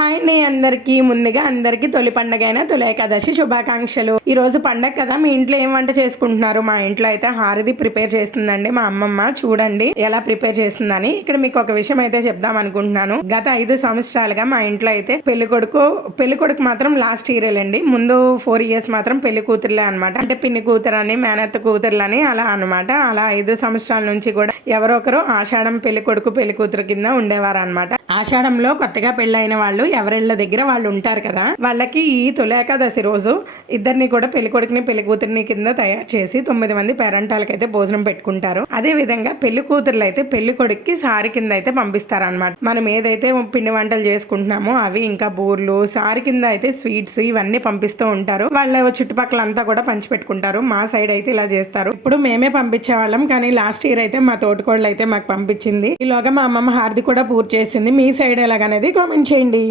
Hi అండి అందరికీ ముందుగా అందరికీ తొలి పండగ అయిన తొలి ఏకాదశి శుభాకాంక్షలు. ఈ రోజు పండగ కదా, మీ ఇంట్లో ఏం వంట చేసుకుంటున్నారు? మా ఇంట్లో అయితే హారతి ప్రిపేర్ చేస్తుందండి మా అమ్మమ్మ. చూడండి ఎలా ప్రిపేర్ చేస్తుందని. ఇక్కడ మీకు ఒక విషయం అయితే చెప్దాం అనుకుంటున్నాను. గత 5 సంవత్సరాలుగా మా ఇంట్లో అయితే పెళ్లి కొడుకు మాత్రం లాస్ట్ ఇయర్ అండి. ముందు 4 years మాత్రం పెళ్లి కూతురులే అనమాట. అంటే పిన్ని కూతురు అని, మేనత్త కూతురులని అలా అనమాట. అలా 5 సంవత్సరాల నుంచి కూడా ఎవరో ఒకరు ఆషాఢం పెళ్లి కొడుకు పెళ్లి కూతురు కింద ఉండేవారు అనమాట. ఆషాఢంలో కొత్తగా పెళ్ళైన వాళ్ళు ఎవరిళ్ళ దగ్గర వాళ్ళు ఉంటారు కదా, వాళ్ళకి ఈ తొలి ఏకాదశి రోజు ఇద్దరిని కూడా పెళ్లి కొడుకుని పెళ్లి కూతురిని కింద తయారు చేసి 9 మంది పేరెంటాలకి అయితే భోజనం పెట్టుకుంటారు. అదే విధంగా పెళ్లి కూతురులు అయితే పెళ్లి కొడుక్కి సారి కింద అయితే పంపిస్తారు అనమాట. మనం ఏదైతే పిండి వంటలు చేసుకుంటున్నామో అవి, ఇంకా బూర్లు, సారి కింద అయితే స్వీట్స్ ఇవన్నీ పంపిస్తూ ఉంటారు. వాళ్ళ చుట్టుపక్కల అంతా కూడా పంచి పెట్టుకుంటారు. మా సైడ్ అయితే ఇలా చేస్తారు. ఇప్పుడు మేమే పంపించేవాళ్ళం, కానీ లాస్ట్ ఇయర్ అయితే మా తోటికోళ్ళు అయితే మాకు పంపించింది. ఈలోగా మా అమ్మమ్మ హారతి కూడా పూర్తి చేసింది. మీ సైడ్ ఎలాగనేది కామెంట్ చేయండి.